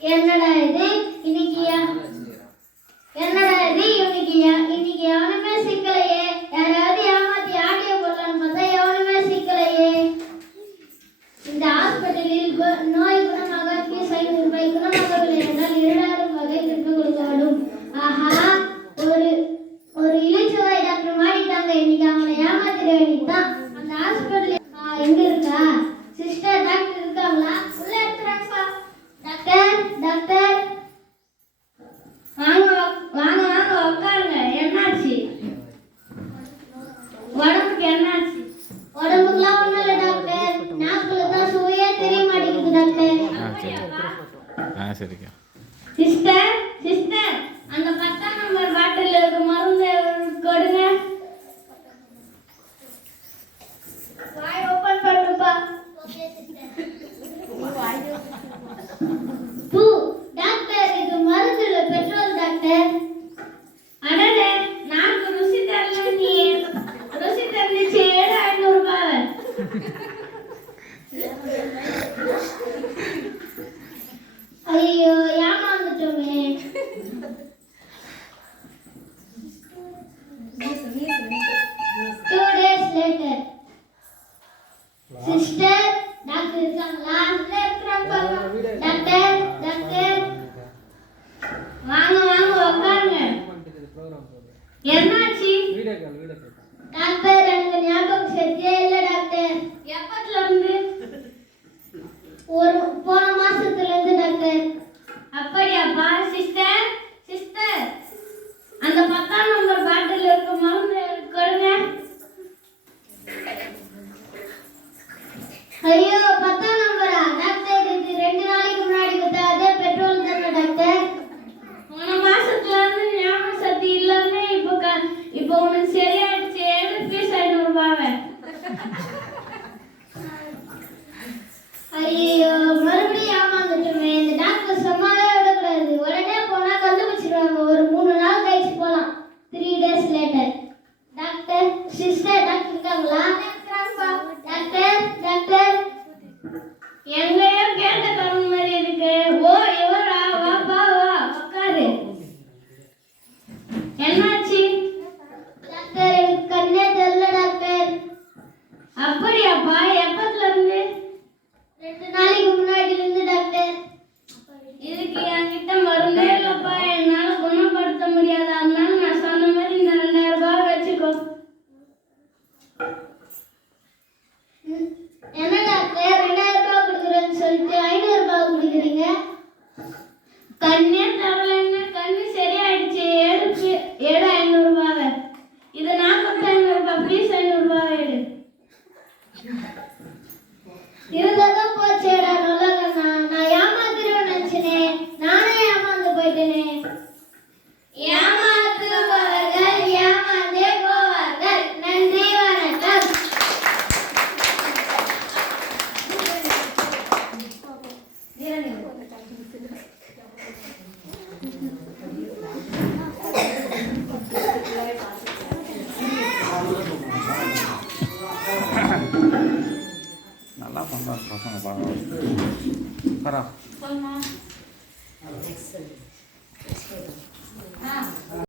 என்னடா இது இன்னைக்கு என்னடா இது இன்னைக்கு எவனுமே சிக்கலையே. யாராவது ஏமாத்தி ஆடியோ போடலான்னு பார்த்தா எவனுமே சிக்கலையே. இந்த ஹாஸ்பிட்டலில் நோய் குணமாக ஃபீஸ் 500 ரூபாய், குணமாகவில்லை என்றால் 2000 வகை திருப்பி கொடுக்கப்படும். ஆஹா, ஒரு இளைச்சவாய் டாக்டர் மாறிட்டாங்க. இன்னைக்கு அவங்களை ஏமாத்திட வேண்டியதுதான். அந்த ஹாஸ்பிட்டல் எங்க இருக்கா? சிஸ்டர் டாக்டர் இருக்காங்களா? உள்ள இருக்கிறாங்கப்பா. டாக்டர் டாக்டர் வாங்க வாங்க வாங்க உட்காருங்க. என்னாச்சு? உடம்புக்கு என்னாச்சு? உடம்புக்குலாம் ஒன்றும் இல்லை டாக்டர். நாக்குல தான் சுவையே தெரிய மாட்டேங்குது டாக்டர். சரிக்கா. சிஸ்டர் சிஸ்டர் அந்த 10ஆம் நம்பர் பாட்டில் இருக்க மருந்து கொடுங்க. வாய் ஓபன் பண்ணுப்பா. Okay sister. பூ டாக்டர், இது மருந்து இல்ல, பெட்ரோல் டாக்டர். அடடே, நாக்கு ருசி தரல. நீ ருசி தரலிச்சு 500 ரூபாய். ஐயோ, ஏமாந்துட்டோமே. 2 days later. சிஸ்டர் டாக்டர் இருக்காங்களா? உள்ள இருக்கிறாங்க. டாக்டர் டாக்டர் வாங்க வாங்க உட்காருங்க. என்னாச்சு? டாக்டர், எனக்கு ஞாபகம் சத்தியே இல்லை டாக்டர். எப்பத்துல இருந்து? போன மாசத்துல இருந்து டாக்டர். அப்படியாப்பா? சிஸ்டர் சிஸ்டர் அந்த 10ஆம் நம்பர் பாட்டில் இருக்க மருந்து கொடுங்க. ஐயோ, 10ஆம் நம்பரா டாக்டர்? இது 2 நாளைக்கு முன்னாடி கொடுத்த அதே பெட்ரோல் தானே டாக்டர்? போன மாசத்துல இருந்து ஞாபக சக்தி இல்லன்னு இப்போ உனக்கு சரியாயிடுச்சு. ஃபீஸ் 500 ரூபாய். ஐயோ, மறுபடியும் ஏமாந்துட்டோமே. இந்த டாக்டர் சும்மாவே விடக்கூடாது. உடனே போனா கண்டுபிடிச்சிருவாங்க. ஒரு 3 நாள் கழிச்சு போலாம். 3 days later. Doctor sister doctor இருக்காங்களா? டாக்டர் டாக்டர் எங்கேயோ கேட்ட தரும் மாதிரி இருக்கு. ஓ, இவரா? வாப்பா வா உட்காரு. என்னாச்சு? டாக்டர், எனக்கு கண்ணே தெரியல டாக்டர். அப்படியாப்பா? எப்பத்துல இருந்து? 2 நாளைக்கு முன்னாடி இருந்து டாக்டர். இதுக்கு என்கிட்ட மருந்தே இல்லப்பா. என்னால குணப்படுத்த முடியாது. அதனால நான் சொன்ன மாதிரி இந்த 2000 ரூபாய் வச்சுக்கோ. என்ன டாக்டர், 2000 ரூபாய் கொடுக்குறேன்னு சொல்லிட்டு 500 ரூபாய் கொடுக்குறீங்க? கண்ணே தரலன்னு கண்ணு சரியாயிடுச்சு. எடு 500 ரூபாய். இது 45 ரூபாய். ப்ளீஸ் 500 ரூபாய் எடு. இருந்ததும் போச்சேடா நல்லகண்ணா. நான் ஏமாத்திருவேன் நினைச்சனே. நானே ஏமாந்து போயிட்டேனே. ஏமாத்துபவர்கள் ஏமாந்தே போவார்கள். நன்றி, வணக்கம். நல்லா பண்ணுறாங்க பசங்க. பரவாயில்ல.